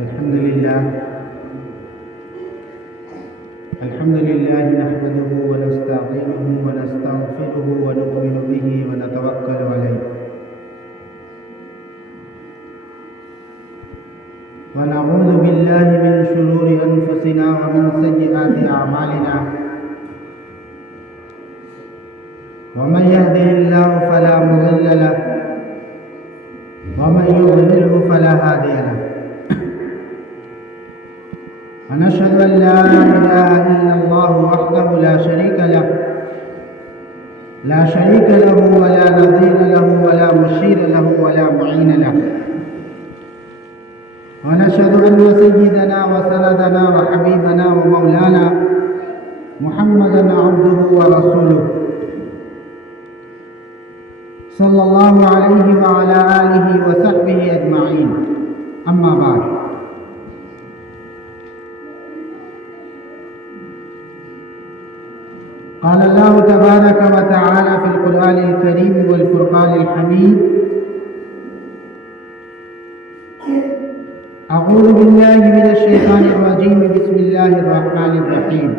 الحمد لله نحمده ونستعينه ونستغفره ونؤمن به ونتوكل عليه ونعوذ بالله من شرور أنفسنا ومن سيئات أعمالنا ومن يهده الله فلا مضل له ومن يضلله فلا هادي له ونشهد أن لا إله إلا الله وحده لا شريك له ولا نظير له ولا مشير له ولا معين له ونشهد أن سيدنا وسندنا وحبيبنا ومولانا محمدا عبده ورسوله صلى الله عليه وعلى آله وصحبه أجمعين أما بعد قال الله تبارك وتعالى في القرآن الكريم والفرقان الحميد أعوذ بالله من الشيطان الرجيم بسم الله الرحمن الرحيم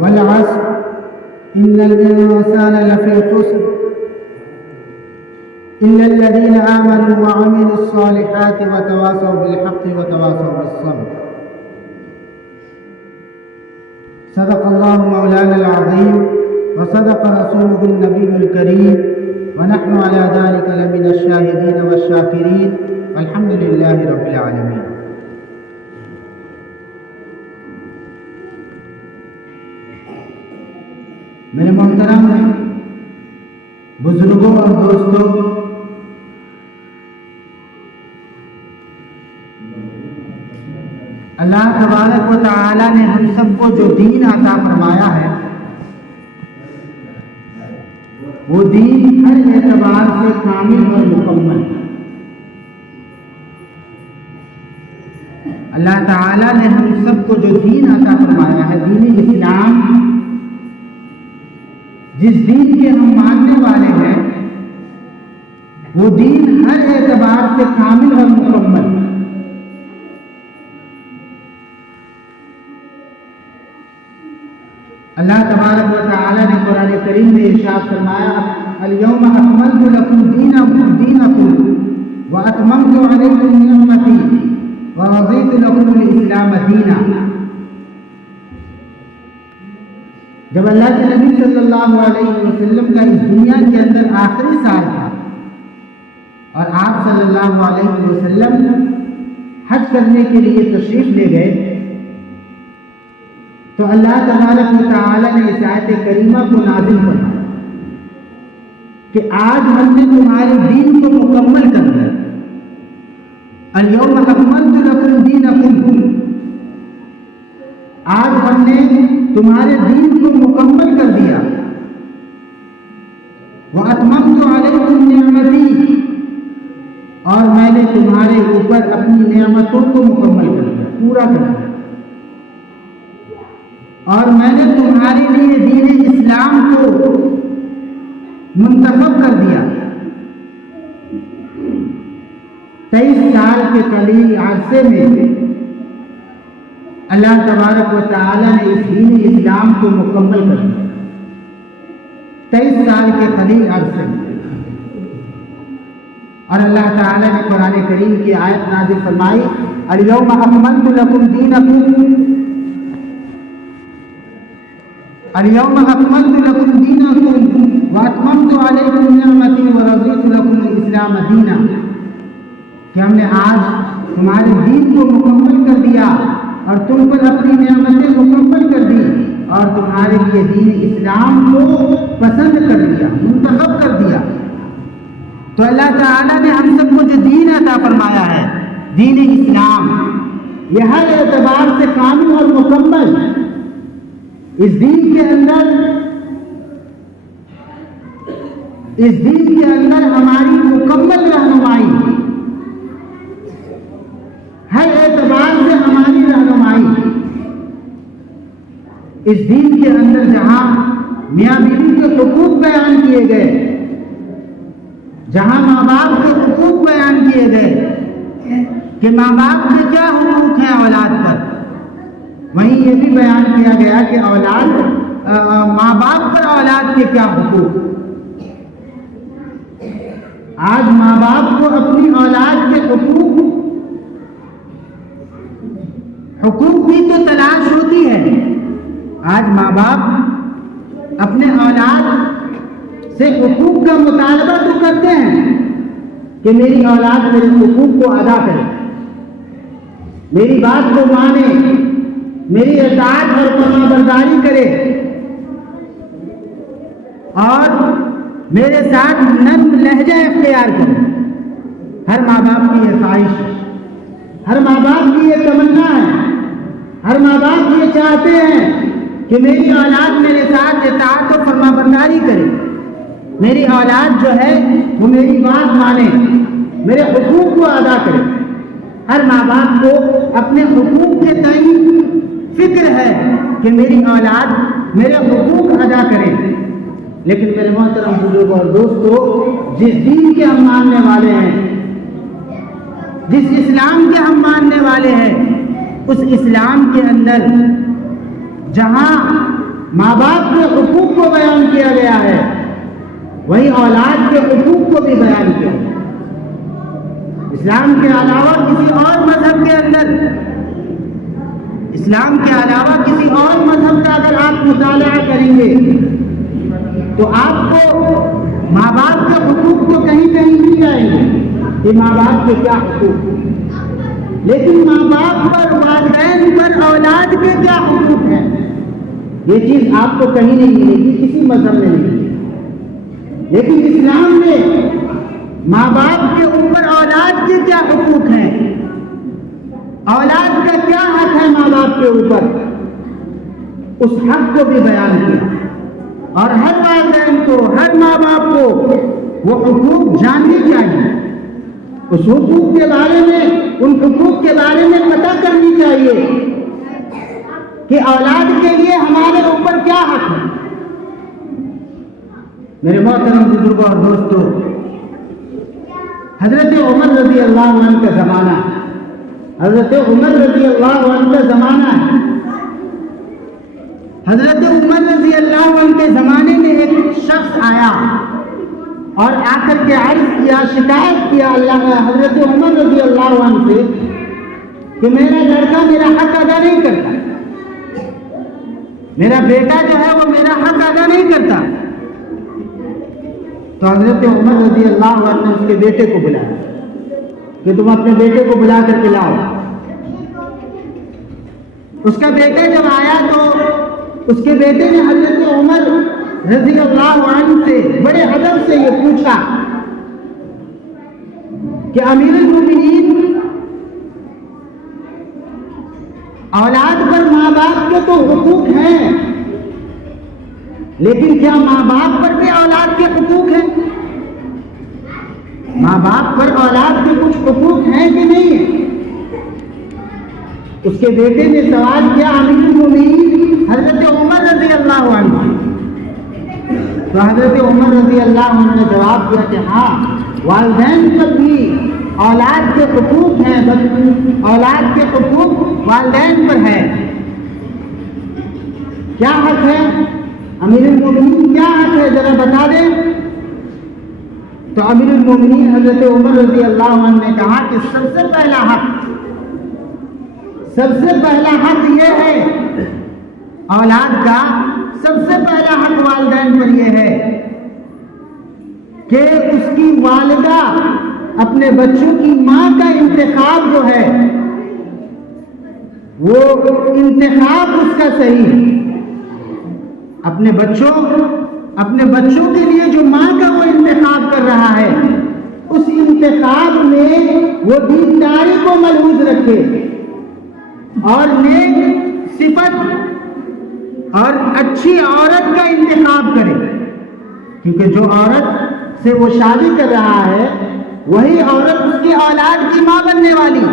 والعصر إن الإنسان لفي خسر إلا الذين آمنوا وعملوا الصالحات وتواصوا بالحق وتواصوا بالصبر صدق الله مولانا العظيم وصدق رسوله النبي الكريم ونحن على ذلك لمن الشاهدين والشاكرين والحمد لله رب العالمين. میرے محترم بزرگوں اور دوستوں، اللہ تبارک و تعالی نے ہم سب کو جو دین عطا فرمایا ہے وہ دین ہر اعتبار سے کامل اور مکمل ہے۔ اللہ تعالی نے ہم سب کو جو دین عطا فرمایا ہے، دین اسلام، جس دین کے ہم ماننے والے ہیں، وہ دین ہر اعتبار سے کامل اور مکمل ہے۔ اللہ تبارک و تعالی نے قرآن کریم میں ارشاد فرمایا، اليوم اکملت لکم دینکم واتممت علیکم نعمتی ورضیت لکم الاسلام دینا۔ جب اللہ کے نبی صلی اللہ علیہ وسلم کا اس دنیا کے اندر آخری سال تھا اور آپ صلی اللہ علیہ وسلم حج کرنے کے لیے تشریف لے گئے، تو اللہ تبارک و تعالی نے اس آیت کریمہ کو نازل فرمایا کہ آج ہم نے تمہارے دین کو مکمل کر دیا۔ اليوم اکملت لکم دینکم، آج ہم نے تمہارے دین کو مکمل کر دیا۔ واتممت علیکم نعمتی، اور میں نے تمہارے اوپر اپنی نعمتوں کو مکمل کر دیا، پورا کر دیا، اور میں نے تمہارے لیے دین اسلام کو منتخب کر دیا۔ 23 سال کے طویل عرصے میں اللہ تبارک و تعالی نے اس دین اسلام کو مکمل کر دیا، 23 سال کے طویل عرصے میں۔ اور اللہ تعالی نے قرآن کریم کی آیت نازل فرمائی، اليوم اکملت لکم دینکم اليوم اکملت لکم دینکم واتممت علیکم نعمتی ورضیت لکم الاسلام دینا، کہ ہم نے آج تمہارے دین کو مکمل کر دیا اور تم پر اپنی نعمتیں مکمل کر دی اور تمہارے لیے دین اسلام کو پسند کر دیا، منتخب کر دیا۔ تو اللہ تعالیٰ نے ہم سب کو جو دین عطا فرمایا ہے، دین اسلام، یہ ہر اعتبار سے کامل اور مکمل۔ اس دین کے اندر ہماری مکمل رہنمائی، ہر اعتبار سے ہماری رہنمائی۔ اس دین کے اندر جہاں میاں بیوی کے حقوق بیان کیے گئے، جہاں ماں باپ کے حقوق بیان کیے گئے کہ ماں باپ کے کیا حقوق ہیں اولاد پر، وہیں یہ بھی بیان کیا گیا کہ ماں باپ پر اولاد کے کیا حقوق۔ آج ماں باپ کو اپنی اولاد کے حقوق بھی تو تلاش ہوتی ہے۔ آج ماں باپ اپنے اولاد سے حقوق کا مطالبہ تو کرتے ہیں کہ میری اولاد میرے حقوق کو ادا کرے، میری بات کو مانے، میری اطاعت اور فرما برداری کرے اور میرے ساتھ نرم لہجہ اختیار کرے۔ ہر ماں باپ کی یہ خواہش ہے، ہر ماں باپ کی یہ تمنا ہے، ہر ماں باپ یہ چاہتے ہیں کہ میری اولاد میرے ساتھ اطاعت و فرما برداری کرے، میری اولاد جو ہے وہ میری بات مانے، میرے حقوق کو ادا کرے۔ ہر ماں باپ کو اپنے حقوق کے تئیں فکر ہے کہ میری اولاد میرے حقوق ادا کرے۔ لیکن میرے محترم بزرگ اور دوستو، جس دین کے ہم ماننے والے ہیں، جس اسلام کے ہم ماننے والے ہیں، اس اسلام کے اندر جہاں ماں باپ کے حقوق کو بیان کیا گیا ہے، وہی اولاد کے حقوق کو بھی بیان کیا ہے۔ اسلام کے علاوہ کسی اور مذہب کے اندر، اسلام کے علاوہ کسی اور مذہب کا اگر آپ مطالعہ کریں گے تو آپ کو ماں باپ کے حقوق تو کہیں مل جائیں گے کہ ماں باپ کے کیا حقوق ہیں، لیکن ماں باپ پر، والدین پر اولاد کے کیا حقوق ہیں، یہ چیز آپ کو کہیں نہیں ملے گی، کسی مذہب میں نہیں۔ لیکن اسلام میں ماں باپ کے اوپر اولاد کے کیا حقوق ہیں، اولاد کا کیا حق ہے ماں باپ کے اوپر، اس حق کو بھی بیان کیا۔ اور ہر والدین کو، ہر ماں باپ کو وہ حقوق جاننے چاہیے، اس حقوق کے بارے میں، ان حقوق کے بارے میں پتہ کرنی چاہیے کہ اولاد کے لیے ہمارے اوپر کیا حق ہے۔ میرے محترم بزرگوں اور دوستو، حضرت عمر رضی اللہ عنہ کا زمانہ، حضرت عمر رضی اللہ عنہ کا زمانہ ہے۔ حضرت عمر رضی اللہ عنہ کے زمانے میں ایک شخص آیا اور آ کر کے عرض کیا، شکایت کیا حضرت عمر رضی اللہ عنہ سے کہ میرا لڑکا میرا حق ادا نہیں کرتا، میرا بیٹا جو ہے وہ میرا حق ادا نہیں کرتا۔ تو حضرت عمر رضی اللہ عنہ نے اس کے بیٹے کو بلایا کہ تم اپنے بیٹے کو بلا کر کے لاؤ۔ اس کا بیٹا جب آیا تو اس کے بیٹے نے حضرت عمر رضی اللہ عنہ سے بڑے ادب سے یہ پوچھا کہ امیر المومنین، اولاد پر ماں باپ کے تو حقوق ہیں، لیکن کیا ماں باپ پر بھی اولاد کے حقوق ہیں؟ ماں باپ پر اولاد کے کچھ حقوق ہیں کہ نہیں ہیں؟ اس کے بیٹے نے سوال کیا امیر المومنین حضرت عمر رضی اللہ عنہ۔ تو حضرت عمر رضی اللہ عنہ نے جواب دیا کہ ہاں، والدین پر بھی اولاد کے حقوق ہیں، اولاد کے حقوق والدین پر ہے۔ کیا حق ہے امیر المومنین، کیا حق ہے ذرا بتا دیں۔ تو امیر المومنین حضرت عمر رضی اللہ عنہ نے کہا کہ سب سے پہلا حق یہ ہے، اولاد کا سب سے پہلا حق والدین پر یہ ہے کہ اس کی والدہ اپنے بچوں کی ماں کا انتخاب جو ہے وہ انتخاب اس کا صحیح ہے۔ اپنے بچوں کے لیے جو ماں کا وہ انتخاب کر رہا ہے، اس انتخاب میں وہ دینداری کو ملحوظ رکھے اور نیک صفت اور اچھی عورت کا انتخاب کرے، کیونکہ جو عورت سے وہ شادی کر رہا ہے وہی عورت اس کی اولاد کی ماں بننے والی۔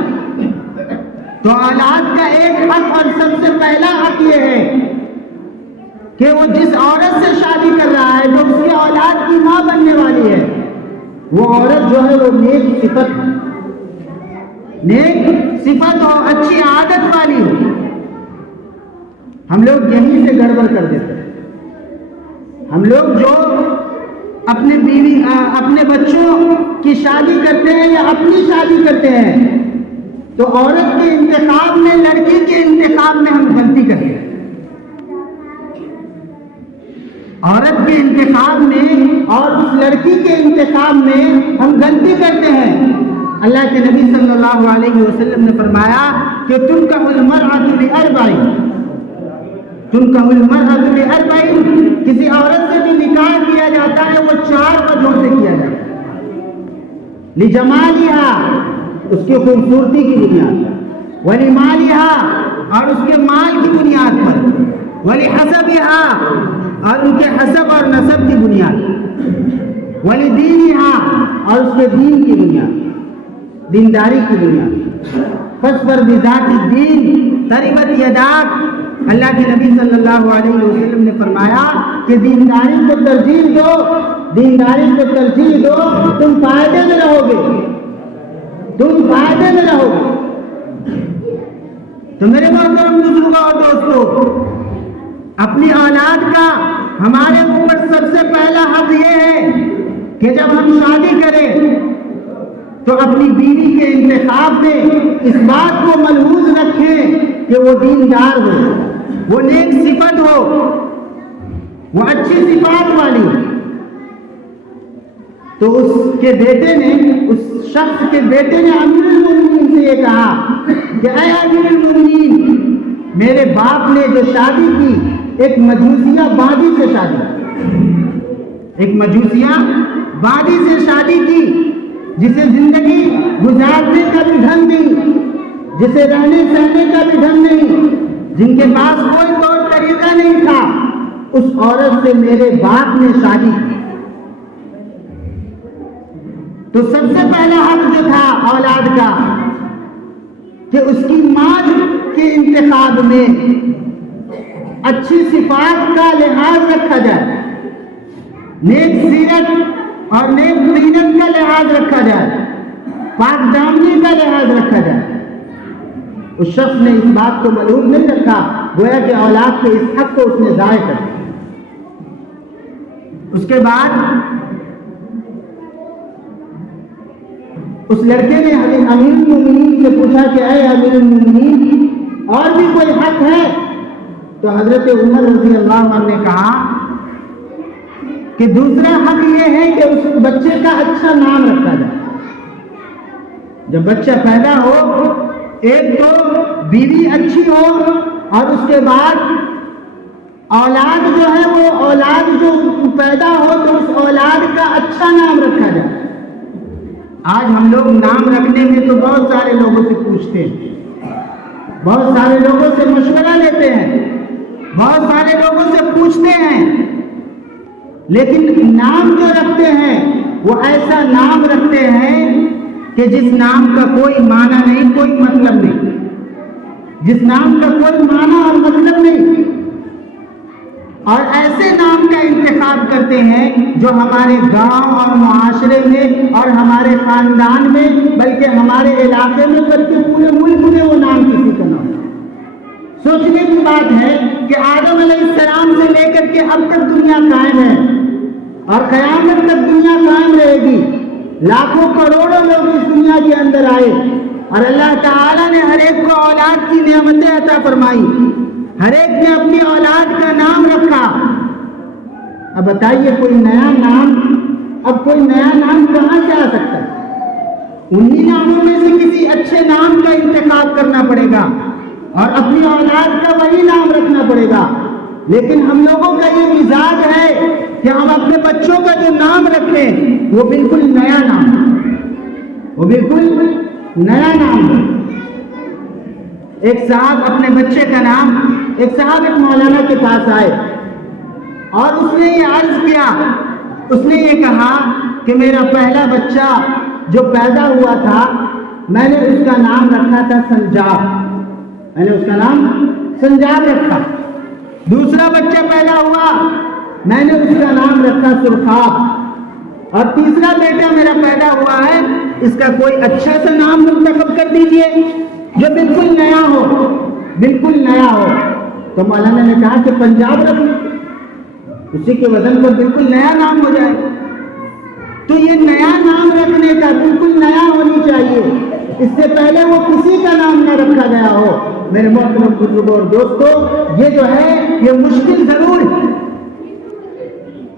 تو اولاد کا ایک حق اور سب سے پہلا حق یہ ہے کہ وہ جس عورت سے شادی کر رہا ہے جو اس کی اولاد کی ماں بننے والی ہے، وہ عورت جو ہے وہ نیک صفت ہو، اچھی عادت والی ہو. ہم لوگ یہیں سے گڑبڑ کر دیتے ہیں. ہم لوگ جو اپنے بچوں کی شادی کرتے ہیں یا اپنی شادی کرتے ہیں تو عورت کے انتخاب میں، لڑکی کے انتخاب میں ہم غلطی کرتے ہیں. عورت کے انتخاب میں اور اس لڑکی کے انتخاب میں ہم غلطی کرتے ہیں. اللہ کے نبی صلی اللہ علیہ وسلم نے فرمایا کہ تنکح المرأة لأربع، کسی عورت سے جو نکاح کیا جاتا ہے وہ 4 وجہوں سے کیا جاتا ہے. لجمالها، اس کی خوبصورتی کی بنیاد پر، ولمالها، اور اس کے مال کی بنیاد پر، ولحسبها، اور ان کے حسب اور نسب کی بنیاد، ولدینها، اور اس کے دین کی بنیاد، دینداری کی بنیاد. فاصبر بذات الدین تربت یداک. اللہ کے نبی صلی اللہ علیہ وسلم نے فرمایا کہ دینداری کو ترجیح دو، تم فائدے میں رہو گے. تو میرے محترم بزرگوں اور دوستوں، اپنی اولاد کا ہمارے اوپر سب سے پہلا حق یہ ہے کہ جب ہم شادی کریں تو اپنی بیوی کے انتخاب میں اس بات کو ملحوظ رکھیں کہ وہ دیندار ہو، وہ نیک صفت ہو، وہ اچھی صفات والی. تو اس شخص کے بیٹے نے امیر المومنین سے یہ کہا کہ اے امیر المومنین، میرے باپ نے جو شادی کی ایک مجوسیہ بادی سے شادی کی، جسے زندگی گزارنے کا بھی ڈھنگ نہیں، جسے رہنے سہنے کا بھی ڈھنگ نہیں، جن کے پاس کوئی طور طریقہ نہیں تھا، اس عورت سے میرے باپ نے شادی کی. تو سب سے پہلا حق جو تھا اولاد کا کہ اس کی ماں کے انتخاب میں اچھی صفات کا لحاظ رکھا جائے، نیک سیرت اور نیک سیرت کا لحاظ رکھا جائے، پاک دامنی کا لحاظ رکھا جائے. اس شخص نے اس بات کو ملحوظ نہیں رکھا، گویا کہ اولاد کے اس حق کو اس نے ضائع کر دیا. اس کے بعد اس لڑکے نے امیر المومنین سے پوچھا کہ اے امیر المومنین، اور بھی کوئی حق ہے؟ تو حضرت عمر رضی اللہ عنہ نے کہا کہ دوسرا حق یہ ہے کہ اس بچے کا اچھا نام رکھا جائے. جب بچہ پیدا ہو، ایک تو بیوی اچھی ہو، اور اس کے بعد اولاد جو ہے وہ اولاد جو پیدا ہو تو اس اولاد کا اچھا نام رکھا جائے. آج ہم لوگ نام رکھنے میں تو بہت سارے لوگوں سے پوچھتے ہیں، بہت سارے لوگوں سے مشورہ لیتے ہیں، بہت سارے لوگوں سے پوچھتے ہیں، لیکن نام جو رکھتے ہیں وہ ایسا نام رکھتے ہیں کہ جس نام کا کوئی معنی نہیں، کوئی مطلب نہیں، جس نام کا کوئی معنی اور مطلب نہیں، اور ایسے نام کا انتخاب کرتے ہیں جو ہمارے گاؤں اور معاشرے میں اور ہمارے خاندان میں، بلکہ ہمارے علاقے میں، بلکہ پورے ملک میں وہ نام کسی کا نام. سوچنے کی بات ہے کہ آدم علیہ السلام سے لے کر کے اب تک دنیا قائم ہے اور قیامت تک دنیا قائم رہے گی. لاکھوں کروڑوں لوگ اس دنیا کے اندر آئے اور اللہ تعالیٰ نے ہر ایک کو اولاد کی نعمتیں عطا فرمائی، ہر ایک نے اپنی اولاد کا نام رکھا. اب بتائیے کوئی نیا نام کہاں سے آ سکتا ہے؟ انہی ناموں میں سے کسی اچھے نام کا انتخاب کرنا پڑے گا اور اپنی اولاد کا وہی نام رکھنا پڑے گا. لیکن ہم لوگوں کا یہ مزاج ہے کہ ہم اپنے بچوں کا جو نام رکھیں وہ بالکل نیا نام ہے. ایک صاحب اپنے بچے کا نام، ایک مولانا کے پاس آئے اور اس نے یہ عرض کیا، اس نے یہ کہا کہ میرا پہلا بچہ جو پیدا ہوا تھا میں نے اس کا نام رکھا تھا سنجاب رکھا. دوسرا بچہ پیدا ہوا، میں نے اس کا نام رکھا سرخاب، اور تیسرا بیٹا میرا پیدا ہوا ہے، اس کا کوئی اچھا سا نام منتخب کر دیجئے جو بالکل نیا ہو، بالکل نیا ہو۔ تو مولانا نے کہا کہ پنجاب رکھ لیں، اسی کے وزن پر بالکل نیا نام ہو جائے۔ تو یہ نیا نام رکھنے کا بالکل نیا ہونی چاہیے، اس سے پہلے وہ کسی کا نام نہ رکھا گیا ہو۔ میرے محترم بزرگوں اور دوستو، یہ جو ہے یہ مشکل ضرور ہے،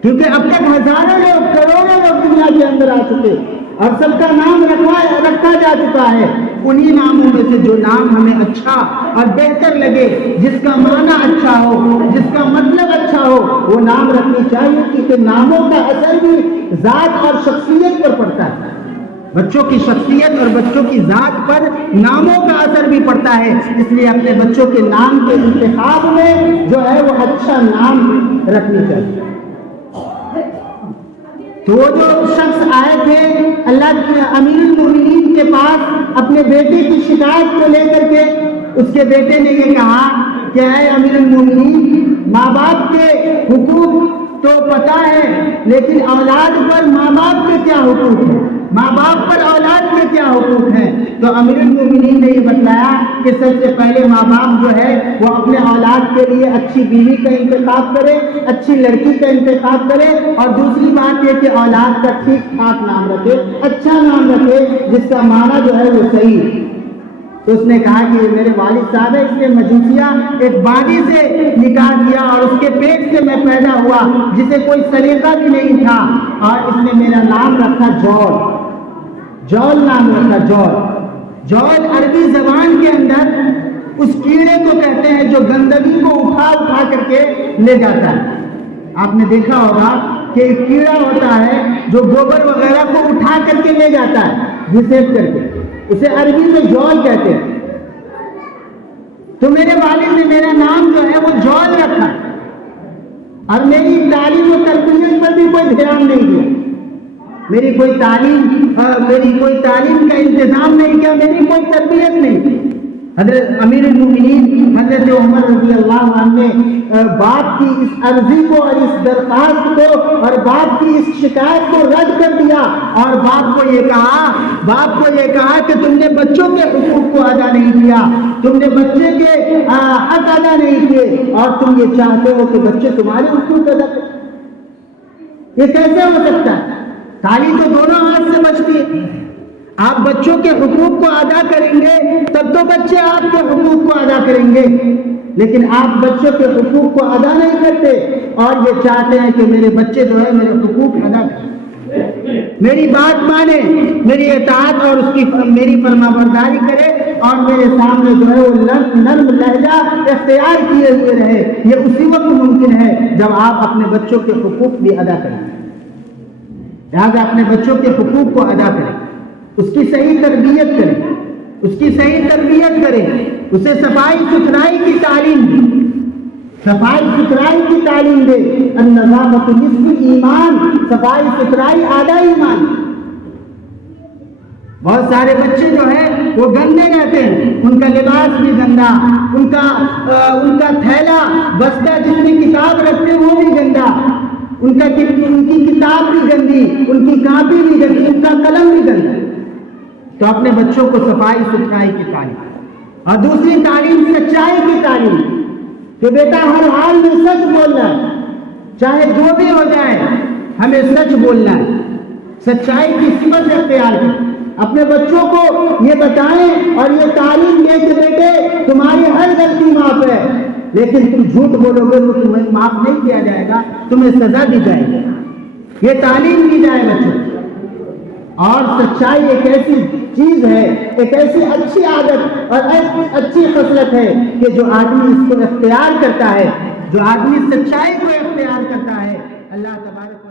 کیونکہ اب تک ہزاروں لوگ، کروڑوں لوگ دنیا کے اندر آ چکے اور سب کا نام رکھا جا چکا ہے۔ انہی ناموں میں سے جو نام ہمیں اچھا اور بہتر لگے، جس کا معنی اچھا ہو، جس کا مطلب اچھا ہو، وہ نام رکھنی چاہیے، کیونکہ ناموں کا اثر بھی ذات اور شخصیت پر پڑتا ہے۔ بچوں کی شخصیت اور بچوں کی ذات پر ناموں کا اثر بھی پڑتا ہے، اس لیے اپنے بچوں کے نام کے انتخاب میں جو ہے وہ اچھا نام رکھنی چاہیے۔ تو وہ جو شخص آئے تھے اللہ کے امیر المومنین کے پاس اپنے بیٹے کی شکایت کو لے کر کے، اس کے بیٹے نے یہ کہا کہ اے امیر المومنین، ماں باپ کے حقوق تو پتہ ہے، لیکن اولاد پر ماں باپ کے کیا حقوق ہیں، ماں باپ پر اولاد کے کیا حقوق ہیں؟ تو امیر المومنین نے یہ بتلایا کہ سب سے پہلے ماں باپ جو ہے وہ اپنے اولاد کے لیے اچھی بیوی کا انتخاب کرے، اچھی لڑکی کا انتخاب کرے، اور دوسری بات یہ کہ اولاد کا ٹھیک ٹھاک نام رکھے، اچھا نام رکھے جس کا معنی جو ہے وہ صحیح۔ تو اس نے کہا کہ میرے والد صاحب ہے، اس نے مجوسیہ ایک بادی سے نکاح کیا اور اس کے پیٹ سے میں پیدا ہوا، جسے کوئی سلیقہ بھی نہیں تھا، اور اس نے میرا نام رکھا جول، جول نام رکھا، جول۔ جول عربی زبان کے اندر اس کیڑے کو کہتے ہیں جو گندگی کو اٹھا کر کے لے جاتا ہے۔ آپ نے دیکھا ہوگا کہ ایک کیڑا ہوتا ہے جو گوبر وغیرہ کو اٹھا کر کے لے جاتا ہے، گھسیٹ کر کے، اسے عربی میں جول کہتے ہیں۔ تو میرے والد نے میرا نام جو ہے وہ جول رکھا، اور میری تعلیم و تربیت پر بھی کوئی دھیان نہیں دیا، میری کوئی تعلیم کا انتظام نہیں کیا، میری کوئی تربیت نہیں کی۔ حضرت امیر المومنین حضرت عمر رضی اللہ عنہ نے باپ کی اس عرضی کو اور اس درخواست کو اور باپ کی اس شکایت کو رد کر دیا، اور باپ کو یہ کہا کہ تم نے بچوں کے حقوق کو ادا نہیں کیا، تم نے بچے کے حق ادا نہیں کیے، اور تم یہ چاہتے ہو کہ بچے تمہارے حقوق ادا کریں۔ یہ کیسے ہو سکتا ہے؟ تالی تو دونوں ہاتھ سے بچتی ہے۔ آپ بچوں کے حقوق کو ادا کریں گے تب تو بچے آپ کے حقوق کو ادا کریں گے، لیکن آپ بچوں کے حقوق کو ادا نہیں کرتے اور یہ چاہتے ہیں کہ میرے بچے جو ہے میرے حقوق ادا کریں، میری بات مانے، میری اطاعت اور میری فرما برداری کرے، اور میرے سامنے جو ہے وہ نرم لہجہ اختیار کیے ہوئے رہے۔ یہ اسی وقت ممکن ہے جب آپ اپنے بچوں کے حقوق بھی ادا کریں۔ لہٰذا اپنے بچوں کے حقوق کو ادا کریں، اس کی صحیح تربیت کریں، اسے صفائی ستھرائی کی تعلیم دے۔ النظافۃ نصف ایمان، صفائی ستھرائی آدھا ایمان۔ بہت سارے بچے جو ہے وہ گندے رہتے ہیں، ان کا لباس بھی گندا، ان کا تھیلا بستہ جس میں کتاب رکھتے ہیں وہ بھی گندا، ان کی کتاب بھی گندی، ان کی کاپی بھی گندی، ان کا قلم بھی گندا۔ تو اپنے بچوں کو صفائی ستھرائی کی تعلیم، اور دوسری تعلیم سچائی کی تعلیم، کہ بیٹا ہر حال میں سچ بولنا ہے، چاہے جو بھی ہو جائے ہمیں سچ بولنا ہے، سچائی کی صفت اختیار کریں۔ اپنے بچوں کو یہ بتائیں اور یہ تعلیم دیں کہ بیٹے تمہاری ہر غلطی معاف ہے، لیکن تم جھوٹ بولو گے تو تمہیں معاف نہیں کیا جائے گا، تمہیں سزا دی جائے گی۔ یہ تعلیم دی جائے بچوں کو۔ اور سچائی ایک ایسی چیز ہے، ایک ایسی اچھی عادت اور اچھی خصلت ہے کہ جو آدمی اس کو اختیار کرتا ہے، جو آدمی سچائی کو اختیار کرتا ہے، اللہ تبارک